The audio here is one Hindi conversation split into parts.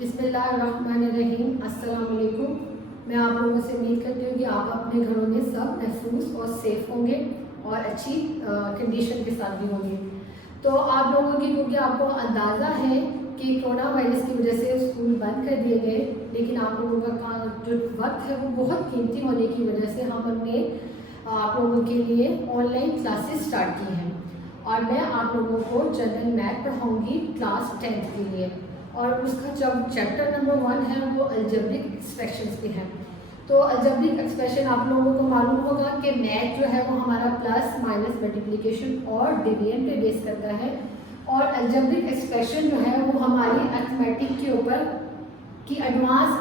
बिस्मिल्लाहिर्रहमानिर्रहीम। अस्सलाम वालेकुम। मैं आप लोगों से उम्मीद करती हूँ कि आप अपने घरों में सब महफूज और सेफ़ होंगे और अच्छी कंडीशन के साथ भी होंगे। तो आप लोगों की, क्योंकि आपको अंदाज़ा है कि कोरोना वायरस की वजह से स्कूल बंद कर दिए गए, लेकिन आप लोगों का जो वक्त है वो बहुत कीमती होने की वजह से हमने आप लोगों के लिए ऑनलाइन क्लासेस स्टार्ट की हैं और मैं आप लोगों को जनरल मैथ पढ़ाऊँगी क्लास 10th के लिए। और उसका जब चैप्टर नंबर 1 है वो अलजेब्रिक एक्सप्रेशंस पे है। तो अलजेब्रिक एक्सप्रेशन आप लोगों को मालूम होगा कि मैथ जो है वो हमारा प्लस माइनस मल्टीप्लिकेशन और डिवीजन पे बेस करता है, और अलजेब्रिक एक्सप्रेशन जो है वो हमारी अरिथमेटिक के ऊपर की एडवांस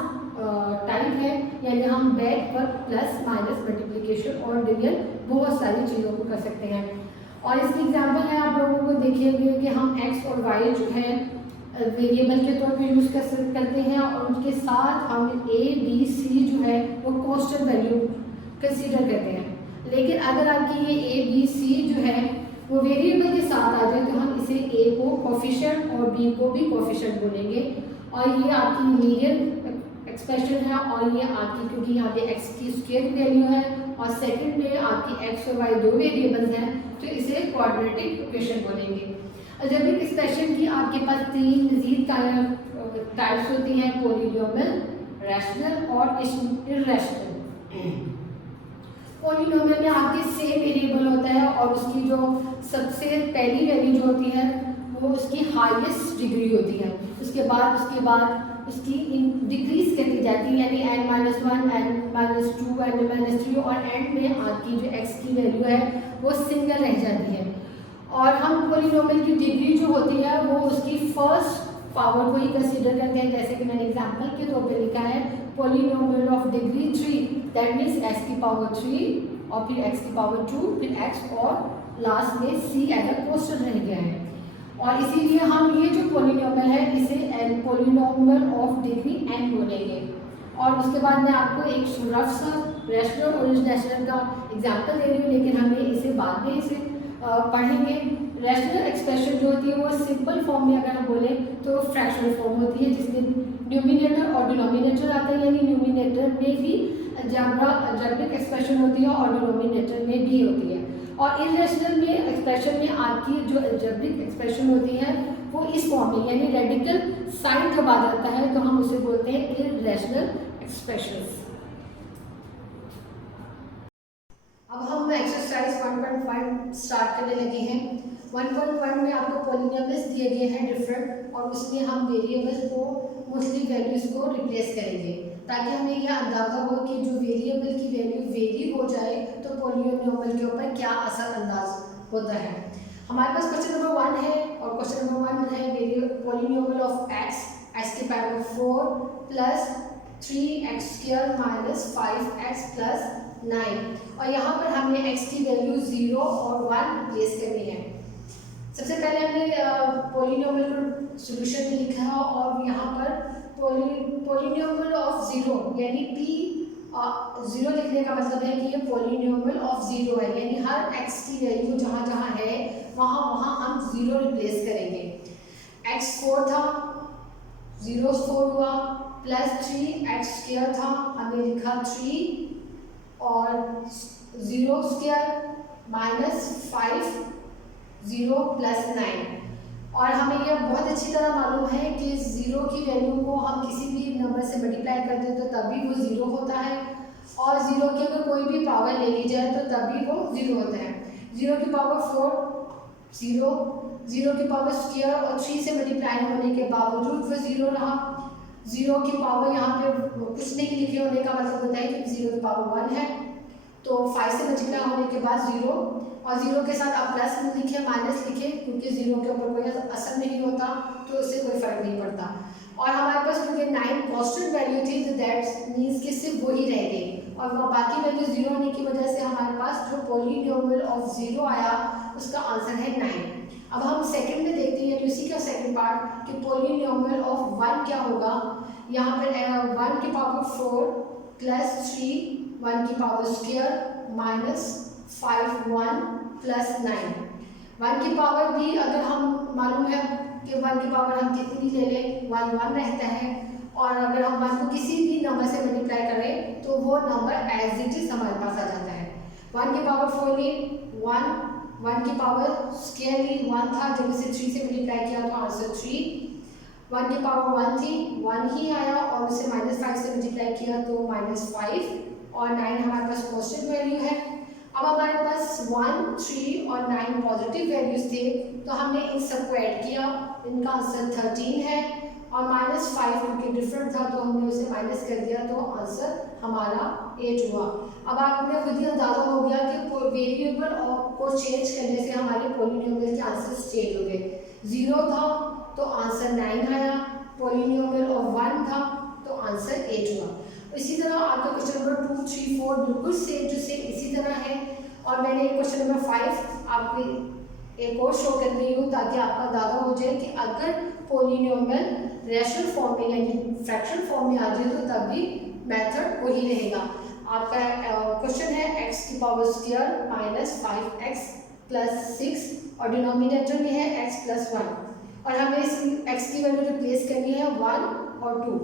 टाइप है, यानी हम बैक पर प्लस माइनस मल्टीप्लिकेशन और डिवीजन बहुत सारी चीज़ों को कर सकते हैं। और इसकी एग्जांपल है आप लोगों को देखिए कि हम एक्स और वाई जो है वेरिएबल के तौर पे यूज़ करते हैं, और उनके साथ हम ए बी सी जो है वो कांस्टेंट वैल्यू कंसीडर करते हैं। लेकिन अगर आपकी ये ए बी सी जो है वो वेरिएबल के साथ आ जाए तो हम इसे ए को कोफिशिएंट और बी को भी कोफिशिएंट बोलेंगे। और ये आपकी लीनियर एक्सप्रेशन है, और ये आपकी, क्योंकि यहाँ पे एक्स की स्क्वायर वैल्यू है और सेकंड में आपकी एक्स और वाई दो वेरिएबल्स हैं, तो इसे क्वाड्रेटिक इक्वेशन बोलेंगे। अलजेब्रिक एक्सप्रेशन की आपके पास तीन मज़ीद टाइप्स होती हैं: पॉलीनोमियल, रैशनल और इर्रेशनल। पॉलीनोमियल में आपके सेम वेरिएबल होता है और उसकी जो सबसे पहली वैल्यू जो होती है वो उसकी हाईएस्ट डिग्री होती है। उसके बाद उसकी डिक्रीज करती जाती है, यानी n-1, n-2, n-3, और एंड में आपकी जो x की वैल्यू है वो सिंगल रह जाती है। और हम पॉलीनोमियल की डिग्री जो होती है वो उसकी फर्स्ट पावर को ही कंसीडर करते हैं, जैसे कि मैंने एग्जांपल के तौर पे लिखा है polynomial of degree 3, that means x की पावर 3 और फिर x की पावर 2, फिर x और लास्ट में c एज अ कांस्टेंट रह गया है। और इसीलिए हम ये जो पॉलीनोमियल है इसे पॉलीनोमियल ऑफ डिग्री n बोलेंगे। और उसके बाद मैं आपको एक रफ सा रैशनल और इर्रेशनल का एग्जांपल दे रही हूँ, लेकिन हमें इसे बाद में इसे पढ़ेंगे। रैशनल एक्सप्रेशन जो होती है वो सिंपल फॉर्म में अगर हम बोले तो फ्रैक्शनल फॉर्म होती है, जिसमें न्यूमिनेटर और डिनोमिनेटर आता है, यानी न्यूमिनेटर में भी अलजेब्रिक एक्सप्रेशन होती है और डिनोमिनेटर में भी होती है। और इर्रेशनल में एक्सप्रेशन में आपकी जो अलजेब्रिक एक्सप्रेशन होती है वो इस फॉर्म में, यानी रेडिकल साइन जब आ जाता है तो हम उसे बोलते हैं इर्रेशनल एक्सप्रेशंस। अब हम एक्सरसाइज 1.5 स्टार्ट करने लगे हैं। 1.1 में आपको पॉलीनोमियल्स दिए गए हैं डिफरेंट, और उसमें हम वेरिएबल को मुख्तलिफ वैल्यूज़ को रिप्लेस करेंगे ताकि हमें यह अंदाज़ा हो कि जो वेरिएबल की वैल्यू वेरी हो जाए तो पॉलीनोमियल के ऊपर क्या असर अंदाज होता है। हमारे पास क्वेश्चन नंबर 1 है, और क्वेश्चन नंबर 1 है पॉलीनोमियल ऑफ एक्स की power 4 plus 3x² minus 5x plus 9, और यहाँ पर हमने x की वैल्यू 0 और 1 प्लेस करनी है। सबसे पहले हमने पॉलीनोमियल को सॉल्यूशन में लिखा है, और यहाँ पर पॉलीनोमियल ऑफ 0 यानी p 0 लिखने का मतलब है कि ये पॉलीनोमियल ऑफ 0 है, यानी हर x की वैल्यू जहाँ जहाँ है वहाँ हम 0 रिप्लेस करेंगे। x 4 था, 0 4 हुआ, प्लस 3x² था, हमने लिखा 3 और 0 स्क्वायर माइनस 5 0 प्लस 9। और हमें यह बहुत अच्छी तरह मालूम है कि 0 की वैल्यू को हम किसी भी नंबर से मल्टीप्लाई करते हैं तो तभी वो 0 होता है, और 0 की अगर कोई भी पावर ले ली जाए तो तभी वो 0 होता है। 0 की पावर 4 0, 0 की पावर स्क्वायर और 3 से मल्टीप्लाई होने के बावजूद वो 0 रहा। 0 की पावर यहाँ पे कुछ नहीं लिखे होने का मतलब होता है कि 0 की पावर 1 है, तो 5 से मल्टीप्लाई होने के बाद 0, और 0 के साथ आप प्लस लिखे माइनस लिखे, क्योंकि 0 के ऊपर कोई असर नहीं होता तो उससे कोई फर्क नहीं पड़ता। और हमारे पास क्योंकि 9 कांस्टेंट वैल्यू थी तो दैट मीन्स कि सिर्फ वही रह गई, और वो बाकी वैल्यू 0 होने की वजह से हमारे पास जो पॉलीनोमियल ऑफ 0 आया उसका आंसर है 9। अब हम सेकंड में देखते हैं, उसी का सेकंड पार्ट कि पॉलीनोमियल ऑफ 1 क्या होगा। यहाँ पर 1 की पावर 4 प्लस 3 1 की पावर स्क्वायर माइनस 5 1 प्लस 9। 1 की पावर भी अगर हम मालूम है कि 1 की पावर हम कितनी भी ले लें 1 1 रहता है, और अगर हम 1 को किसी भी नंबर से मल्टीप्लाई करें तो वो नंबर एज इट इज हमारे पास आ जाता है। 1 की पावर 4 ली 1, 1 की पावर स्क्वायर ली 1 था, जब इसे 3 से मल्टीप्लाई किया तो आंसर 3। 1 की पावर 1 थी, 1 ही आया और उसे -5 से मल्टीप्लाई किया तो -5, और 9 हमारे पास कांस्टेंट वैल्यू है। अब हमारे पास 1, 3 और 9 पॉजिटिव वैल्यूज थे, तो हमने इन सबको ऐड किया, इनका आंसर 13 है, और -5 क्योंकि डिफरेंट था तो हमने उसे माइनस कर दिया तो आंसर हमारा 8 हुआ। अब आपने खुद ही अंदाजा हो गया कि वेरिएबल को चेंज करने से हमारे पॉलिनोमियल के आंसर चेंज हो गए। 0 था तो आंसर 9 आया, पॉलिनोमियल ऑफ 1 था तो आंसर 8 हुआ। इसी तरह आपका क्वेश्चन नंबर 2, 3, 4 बिल्कुल सेम टू सेम इसी तरह है। और मैंने क्वेश्चन नंबर 5 आपको एक और शो कर रही हूँ ताकि आपका अंदाजा हो जाए कि अगर पॉलिनोमियल रैशनल फॉर्म में यानी फ्रैक्शन फॉर्म में आ जाए तो तब भी मेथड वही रहेगा। आपका क्वेश्चन है x की पावर स्क्वायर -5x + 6 और डिनोमिनेटर में है x + 1, और हमें इस x की वैल्यू रिप्लेस करनी है 1 और 2।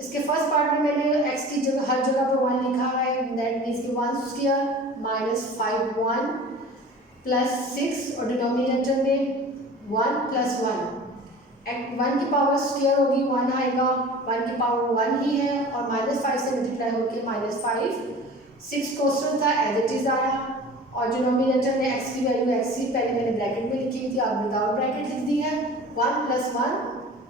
इसके फर्स्ट पार्ट में मैंने x की जगह हर जगह पर 1 लिखा है, दैट मीन्स कि 1 स्क्वायर -5 1 + 6 और डिनोमिनेटर में 1 + 1। 1 की पावर स्क्वायर होगी 1 आएगा, 1 की पावर 1 ही है और -5 से मल्टीप्लाई होकर -5, 6 कांस्टेंट था एज इट इज आया, और डिनोमिनेटर में x की वैल्यू x ही पहले मैंने ब्रैकेट में लिखी थी, अब विदाउट ब्रैकेट लिख दी है। 1 + 1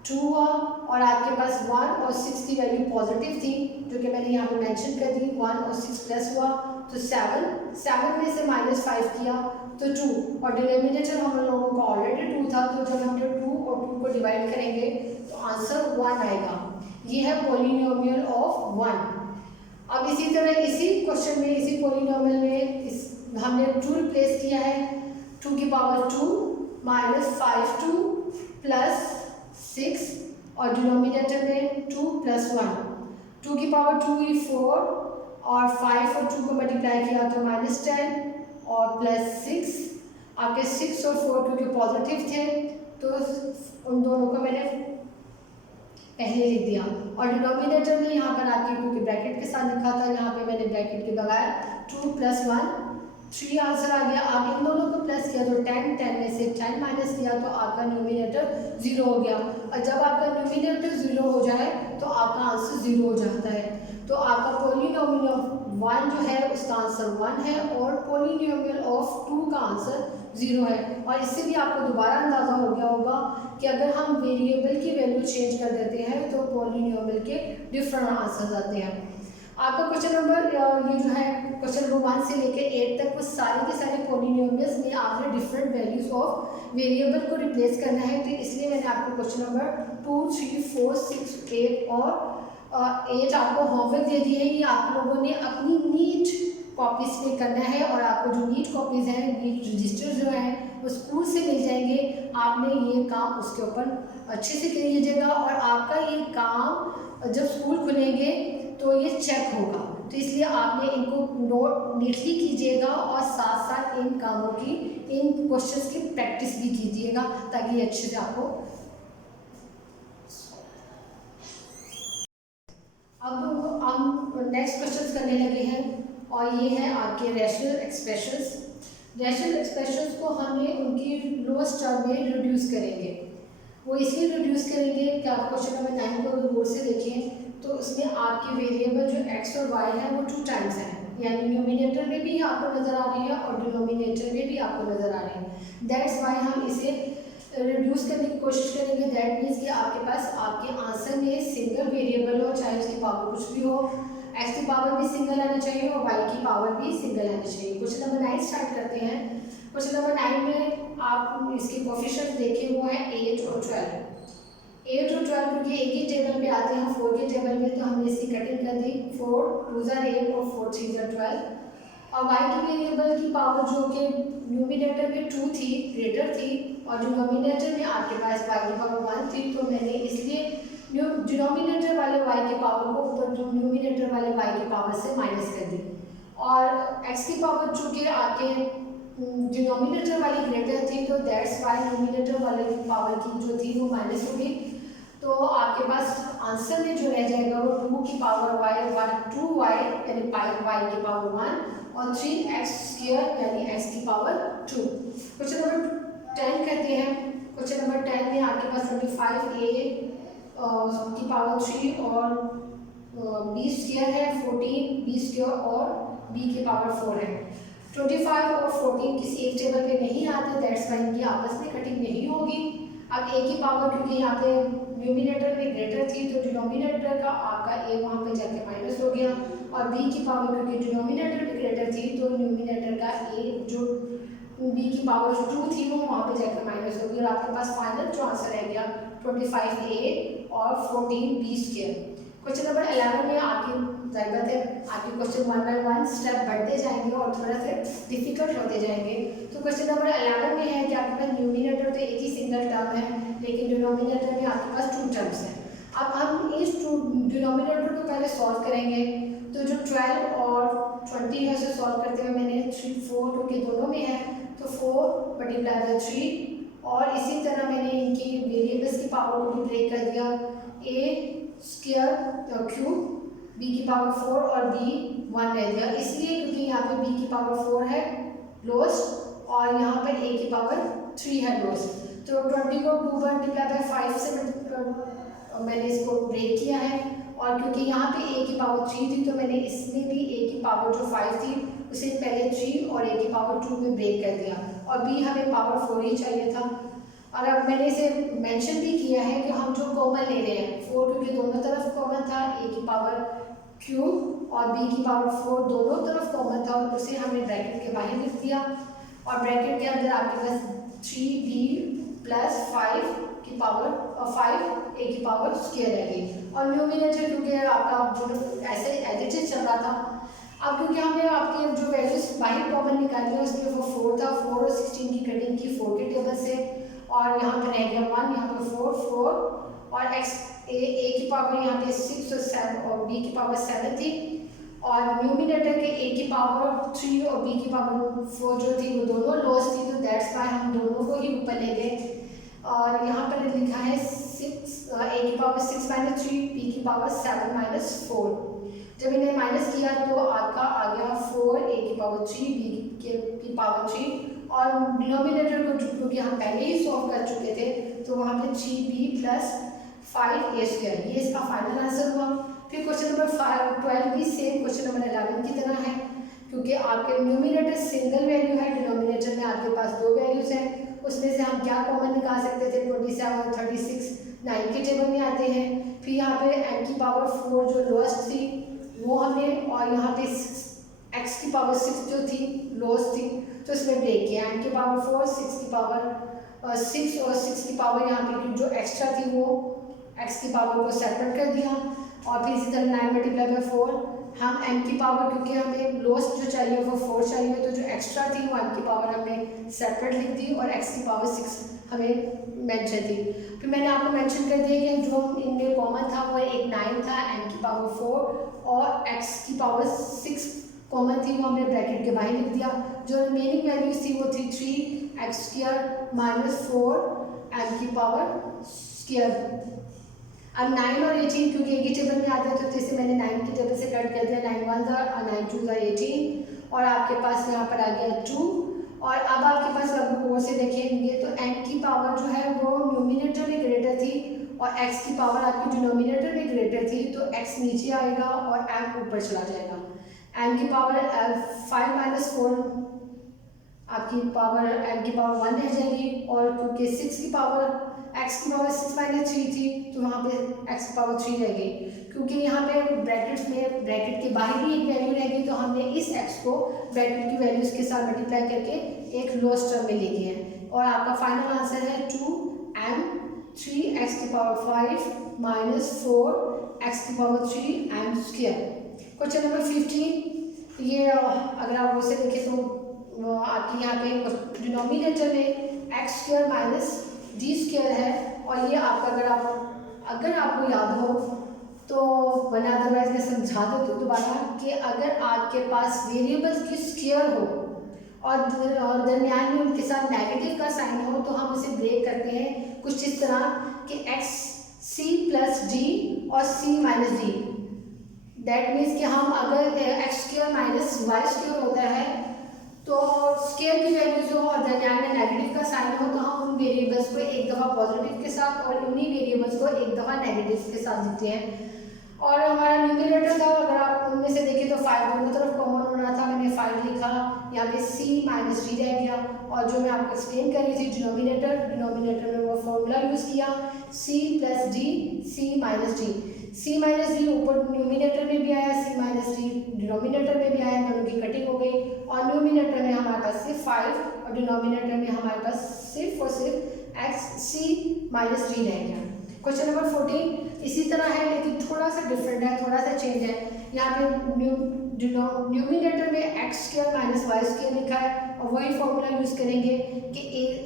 2 हुआ, और आपके पास 1 और 6 की वैल्यू पॉजिटिव थी जो कि मैंने यहाँ पे मेंशन कर दी, 1 और 6 प्लस हुआ तो 7 में से -5 किया तो 2, और डिनोमिनेटर हम लोगों का ऑलरेडी 2 था तो जब हम 2 और 2 को डिवाइड करेंगे तो आंसर 1 आएगा। ये है पॉलिनोमियल ऑफ 1। अब इसी तरह इसी क्वेश्चन में इसी पॉलिनोमियल में हमने 2 रिप्लेस किया है, 2 की पावर 2 -5 2 प्लस 6 और डिनोमिनेटर में 2 + 1, 2 की पावर 2 हुई 4 और 5 और 2 को मल्टीप्लाई किया तो -10 और +6, आपके 6 और 4 क्योंकि पॉजिटिव थे तो उन दोनों को मैंने पहले लिख दिया, और डिनोमिनेटर में यहाँ पर आपके क्योंकि ब्रैकेट के साथ लिखा था, यहाँ पे मैंने ब्रैकेट के बगैर 2 + 1 3 आंसर आ गया। आप इन दोनों को प्लस किया तो 10 में से 10 माइनस किया तो आपका न्यूमिनेटर 0 हो गया, और जब आपका न्यूमिनेटर 0 हो जाए तो आपका आंसर 0 हो जाता है। तो आपका पॉलिनोमियल ऑफ 1 जो है उसका आंसर 1 है, और पॉलिनोमियल ऑफ 2 का आंसर 0 है। और इससे भी आपको दोबारा अंदाज़ा हो गया होगा कि अगर हम वेरिएबल की वैल्यू चेंज कर देते हैं तो पॉलिनोमियल के डिफरेंट आंसर आते हैं। आपका क्वेश्चन नंबर ये जो है क्वेश्चन नंबर 1 से लेकर 8 तक वो सारे के सारे पॉलिनोमियल्स में आपने डिफरेंट वैल्यूज ऑफ वेरिएबल को रिप्लेस करना है, तो इसलिए मैंने आपको क्वेश्चन नंबर 2, 3, 4, 6, 8 और 8 आपको होमवर्क दे दिए हैं। ये आप लोगों ने अपनी नीट कॉपीज में करना है, और आपको जो नीट कॉपीज़ हैं नीट रजिस्टर जो है वो स्कूल से मिल जाएंगे। आपने ये काम उसके ऊपर अच्छे से कर लीजिएगा, और आपका ये काम जब स्कूल खुलेंगे तो ये चेक होगा, तो इसलिए आपने इनको नोट नीटली कीजिएगा और साथ साथ इन कामों की इन क्वेश्चंस की प्रैक्टिस भी कीजिएगा ताकि ये अच्छे से आपको। अब हम नेक्स्ट क्वेश्चंस करने लगे हैं, और ये है आपके रैशनल एक्सप्रेशंस। रैशनल एक्सप्रेशंस को हमें उनकी लोएस्ट टर्म में रिड्यूस करेंगे। वो इसलिए रिड्यूस करेंगे कि आप क्वेश्चन नंबर 9 को गौर से देखें तो उसमें आपके वेरिएबल जो x और y है वो 2 टाइम्स हैं, यानी न्यूमिनेटर में भी आपको नज़र आ रही है और डिनोमिनेटर में भी आपको नज़र आ रही है। दैट्स वाई हम इसे रिड्यूस करने की कोशिश करेंगे। दैट मीन्स कि आपके पास आपके आंसर में सिंगल वेरिएबल हो, चाहे उसकी पावर कुछ भी हो, x की पावर भी सिंगल आनी चाहिए और y की पावर भी सिंगल आनी चाहिए। क्वेश्चन नंबर 9 स्टार्ट करते हैं। क्वेश्चन नंबर 9 में आप इसके कोफिशिएंट देखें वो है 8 और 12। 8 और 12 क्योंकि एक ही टेबल पे आते हैं 4 के टेबल में, तो हमने इसकी कटिंग कर दी। 4 2 8 और 4 3 12, और y के वेरिएबल की पावर जो कि न्यूमिनेटर में 2 थी ग्रेटर थी और डिनोमिनेटर में आपके पास y की पावर 1 थी, तो मैंने इसलिए डिनोमिनेटर वाले y की पावर को ऊपर न्यूमिनेटर वाले y की पावर से माइनस कर दी। और x की पावर चूँकि आपके डिनोमिनेटर वाली ग्रेटर थी तो दैट्स वाई न्यूमिनेटर वाले पावर की जो थी वो माइनस होगी। तो आपके पास आंसर में जो रह जाएगा वो 2 की पावर वाई 2y यानी वाई की पावर 1 और 3x² यानी x की पावर 2। क्वेश्चन नंबर 10 कहते हैं। क्वेश्चन नंबर 10 में आपके पास 25a की पावर 3 और b² है, 14 b² और b की पावर 4 है। 25 और 14 किसी एक टेबल पे नहीं आते, दैट्स वाई इनकी आपस में कटिंग नहीं होगी। अब a की पावर क्योंकि यहाँ पे न्यूमिनेटर में ग्रेटर थी तो डिनोमिनेटर का आपका a वहाँ पे जाके माइनस हो गया, और b की पावर क्योंकि डिनोमिनेटर में ग्रेटर थी तो न्यूमिनेटर का a जो b की पावर 2 थी वो वहाँ पे जाकर माइनस हो गई, और आपके पास फाइनल जो आंसर रह गया 25a और 14b²। क्वेश्चन नंबर 11 में आपकी ज़रूरत है, आपके क्वेश्चन 1 बाय 1 स्टेप बढ़ते जाएंगे और थोड़ा सा डिफिकल्ट होते जाएंगे। तो क्वेश्चन नंबर 11 में है कि आपके पास न्यूमिनेटर तो एक ही सिंगल टर्म है, लेकिन डिनोमिनेटर में आपके पास 2 टर्म्स हैं। अब हम इस डिनोमिनेटर को पहले सॉल्व करेंगे। तो जो 12 और 20 है उसे सॉल्व करते हुए मैंने 3 4 क्योंकि दोनों में है तो 4 मल्टीप्लाई बाय 3, और इसी तरह मैंने इनकी वेरिएबल्स की पावर को भी ब्रेक कर दिया, a² क्यूब b की पावर 4 और b 1 रह दिया, इसलिए क्योंकि यहाँ पे b की पावर 4 है लोएस्ट और यहाँ पर a की पावर 3 है लोएस्ट। तो 20 को 2 मल्टीप्लाई बाय 5 से मैंने इसको ब्रेक किया है, और क्योंकि यहाँ पे a की पावर 3 थी तो मैंने इसमें भी a की पावर जो 5 थी उसे पहले 3 और a की पावर 2 में ब्रेक कर दिया, और b हमें पावर 4 ही चाहिए था। और अब मैंने इसे मेंशन भी किया है कि हम जो कॉमन ले रहे हैं 4 क्योंकि दोनों तरफ कॉमन था, a की पावर क्यूब और b की पावर 4 दोनों तरफ कॉमन था, और उसे हमने ब्रैकेट के बाहर लिख दिया, और ब्रैकेट के अंदर आपके पास 3b प्लस 5 की पावर और 5 a की पावर स्क्वायर रहेगी, और न्यूमिनेटर क्योंकि आपका ऐसे एडिटेड चल रहा था। अब क्योंकि हमने आपके जो वैल्यूज बाहर कॉमन निकाली है उसमें वो 4 था, 4 और 16 की कटिंग की 4 के टेबल से, और यहाँ पर रह गया 1, यहाँ पर 4 और a की पावर यहाँ पे 6 और 7 और b की पावर 7 थी, और न्यूमिनेटर के a की पावर 3 और b की पावर 4 जो थी वो दोनों लॉस थी, तो दैट्स वाई हम दोनों को ही ऊपर ले गए, और यहाँ पर लिखा है 6 a की पावर 6 माइनस 3 b की पावर 7 माइनस 4। जब इन्हें माइनस किया तो आपका आ गया 4 a की पावर 3 b की पावर 3, और डिनोमिनेटर को क्योंकि हम पहले ही सॉल्व कर चुके थे तो वहाँ पे 3b प्लस 5a², ये इसका फाइनल आंसर हुआ। फिर क्वेश्चन नंबर 12 भी सेम क्वेश्चन नंबर 11 की तरह है, क्योंकि आपके न्यूमिनेटर सिंगल वैल्यू है, डिनोमिनेटर में आपके पास 2 वैल्यूज हैं, उसमें से हम क्या कॉमन निकाल सकते थे 27 और 36 9 के टेबल में आते हैं। फिर यहाँ पे m की पावर 4 जो लोएस्ट थी वो हमने, और यहाँ पे x की पावर 6 जो थी लोएस्ट थी तो इसमें ब्रेक किया, m की पावर 4 6 की पावर 6 और 6 की पावर यहाँ पे जो एक्स्ट्रा थी वो x की पावर को सेपरेट कर दिया, और फिर इसी तरह 9 मल्टीप्लाई बाय 4 हम m की पावर क्योंकि हमें लोएस्ट जो चाहिए वो 4 चाहिए तो जो एक्स्ट्रा थी वो m की पावर हमने सेपरेट लिख दी, और x की पावर 6 हमें मेंशन थी। फिर मैंने आपको मेंशन कर दिया कि जो इनमें कॉमन था वो एक 9 था, m की पावर 4 और x की पावर 6 कॉमन थी वो हमने ब्रैकेट के बाहर लिख दिया, जो रिमेनिंग वैल्यूज थी वो थी 3x² माइनस 4 m की पावर स्क्वायर। अब 9 और 18 क्योंकि एक ही टेबल में आते हैं तो जैसे मैंने 9 की टेबल से कट कर दिया, 9 1 और 9 2 18, और आपके पास यहाँ पर आ गया 2, और अब आपके पास अगर वो से देखेंगे तो m की पावर जो है वो न्यूमिनेटर में ग्रेटर थी और x की पावर आपकी डिनोमिनेटर में ग्रेटर थी, तो x नीचे आएगा और m ऊपर चला जाएगा। m की पावर 5 माइनस 4 आपकी पावर m की पावर 1 रह जाएगी, और क्योंकि 6 की पावर x की पावर 6 माइनस 3 थी तो वहाँ पे x की पावर 3 रह गई, क्योंकि यहाँ पे ब्रैकेट्स में ब्रैकेट के बाहर भी एक वैल्यू रह गई तो हमने इस x को ब्रैकेट की वैल्यूज के साथ मल्टीप्लाई करके एक लोएस्ट टर्म में ले गए हैं, और आपका फाइनल आंसर है 2m 3x की पावर 5 माइनस 4x की power 3m square. Question number 15, ये अगर आप उसे देखें तो आपकी यहाँ पे डिनोमिनेटर में x² माइनस d² है, और ये आपका अगर आपको याद हो तो वरना अदरवाइज मैं समझा दूँ तो दोबारा कि अगर आपके पास वेरिएबल्स की स्क्वायर हो और दरमियान में उनके साथ नेगेटिव का साइन हो तो हम उसे ब्रेक करते हैं कुछ इस तरह कि एक्स सी प्लस डी और C minus D. That means कि हम अगर X square minus Y square होता है तो स्क्वायर की वैल्यू जो और दरमियान में नेगेटिव का साइन हो तो हम उन वेरिएबल्स को एक दफ़ा पॉजिटिव के साथ और उन्हीं वेरिएबल्स को एक दफ़ा नेगेटिव के साथ लिखते हैं। और हमारा न्यूमरेटर था, अगर आप उनमें से देखें तो 5 दोनों तरफ कॉमन होना था, मैंने 5 लिखा, यहाँ पे c माइनस डी रह गया। और जो मैं आपको एक्सप्लेन कर रही थी डिनोमिनेटर में वो फॉर्मूला यूज़ किया c plus D C minus D. c minus D ऊपर न्यूमिनेटर में भी आया, c माइनस डी डिनोमिनेटर में भी आया, दोनों की कटिंग हो गई और न्यूमिनेटर में हमारे पास सिर्फ 5 और डिनोमिनेटर में हमारे पास सिर्फ और सिर्फ एक्स सी माइनस डी रह गया। क्वेश्चन नंबर 14 इसी तरह है लेकिन थोड़ा सा डिफरेंट है, थोड़ा सा चेंज है। यहाँ पे न्यूमिनेटर में X square minus Y square लिखा है और वही फॉर्मूला यूज़ करेंगे कि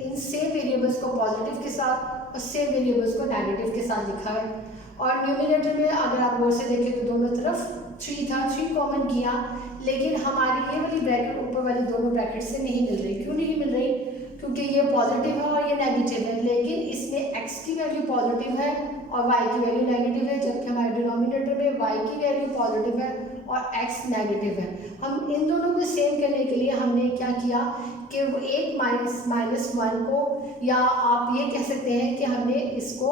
इन सेम वेरिएबल्स को पॉजिटिव के साथ और सेम वेरिएबल्स को नेगेटिव के साथ लिखा है। और न्यूमिनेटर में अगर आप गौर से देखें तो दोनों तरफ 3 था, 3 कॉमन किया, लेकिन हमारी ये वाली ब्रैकेट ऊपर वाली दोनों ब्रैकेट से नहीं मिल रही। क्यों नहीं मिल रही? क्योंकि ये पॉजिटिव है और ये नेगेटिव है, लेकिन इसमें x की वैल्यू पॉजिटिव है और y की वैल्यू नेगेटिव है, जबकि हमारे डिनोमिनेटर में y की वैल्यू पॉजिटिव है और x नेगेटिव है। हम इन दोनों को सेम करने के लिए हमने क्या किया कि वो एक माइनस 1 को, या आप ये कह सकते हैं कि हमने इसको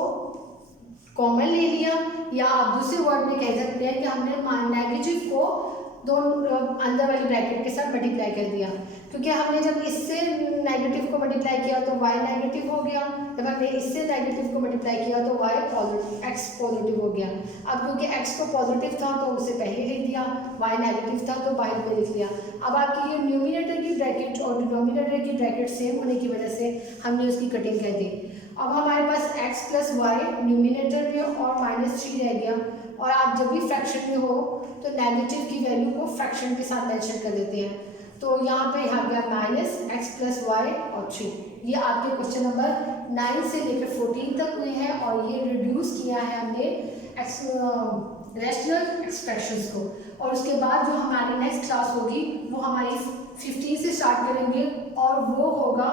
कॉमन ले लिया, या आप दूसरे वर्ड में कह सकते हैं कि हमने नेगेटिव को दोनों अंदर वाली ब्रैकेट के साथ मल्टीप्लाई कर दिया। क्योंकि हमने जब इससे नेगेटिव को मल्टीप्लाई किया तो y नेगेटिव हो गया, जब हमने इससे नेगेटिव को मल्टीप्लाई किया तो x पॉजिटिव हो गया। अब क्योंकि x को पॉजिटिव था तो उसे पहले लिख दिया, y नेगेटिव था तो बाहर में लिख लिया। अब आपकी ये न्यूमिनेटर की ब्रैकेट और डिनोमिनेटर की ब्रैकेट सेम होने की वजह से हमने उसकी कटिंग कर दी। अब हमारे पास x प्लस वाई न्यूमिनेटर में और -3 रह गया। और आप जब भी फ्रैक्शन में हो तो नेगेटिव की वैल्यू को फ्रैक्शन के साथ मेंशन कर देते हैं। तो यहाँ पे आ गया -x प्लस वाई और 3। ये आपके क्वेश्चन नंबर 9 से लेकर 14 तक हुए हैं और ये रिड्यूस किया है हमने रैशनल एक्सप्रेशंस को। और उसके बाद जो हमारी नेक्स्ट क्लास होगी वो हमारी 15 से स्टार्ट करेंगे और वो होगा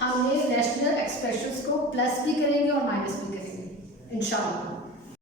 हमने रैशनल एक्सप्रेशंस को प्लस भी करेंगे और माइनस भी करेंगे इंशाल्लाह।